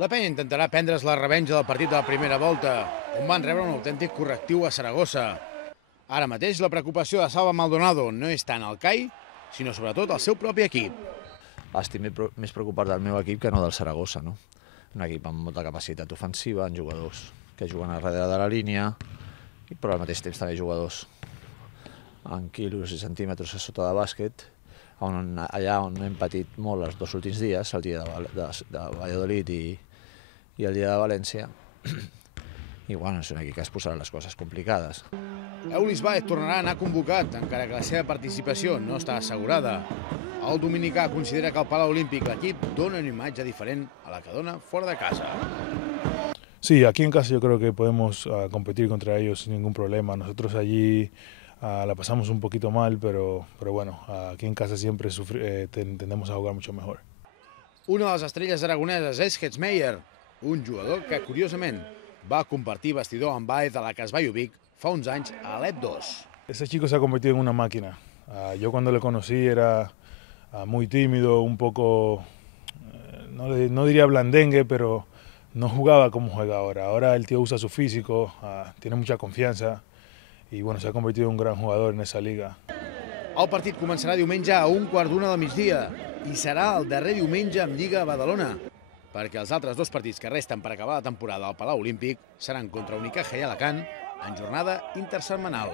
La penya intentarà prendre's la revenja del partit de la primera volta, on van rebre un autèntic correctiu a Saragossa. Ara mateix la preocupació de Salva Maldonado no és tant el CAI, sinó sobretot el seu propi equip. Estic més preocupat del meu equip que no del Saragossa, no? Un equip amb molta capacitat ofensiva, amb jugadors que juguen a darrere de la línia, però al mateix temps també jugadors en quilos i centímetres a sota de bàsquet, allà on hem patit molt els dos últims dies, el dia de Valladolid i el dia de València, i bueno, és un equip que es posarà les coses complicades. Eulis Baez tornarà a anar convocat, encara que la seva participació no està assegurada. El dominicà considera que al Palau Olímpic l'equip dona una imatge diferent a la que dona fora de casa. Sí, aquí en casa yo creo que podemos competir contra ellos sin ningún problema. Nosotros allí la pasamos un poquito mal, pero bueno, aquí en casa siempre tendemos a jugar mucho mejor. Una de les estrelles aragoneses és Hetzmeyer, un jugador que, curiosament, va compartir vestidor amb Baez a la Casballo Vic fa uns anys a l'EP 2. Ese chico se ha convertido en una máquina. Yo cuando le conocí era muy tímido, un poco, no diría blandengue, pero no jugaba como juega ahora. Ahora el tío usa su físico, tiene mucha confianza y bueno, se ha convertido en un gran jugador en esa liga. El partit començarà diumenge a 1:15 del migdia i serà el darrer diumenge amb Lliga a Badalona, perquè els altres dos partits que resten per acabar la temporada al Palau Olímpic seran contra Unicaja i Alacant en jornada intersetmanal.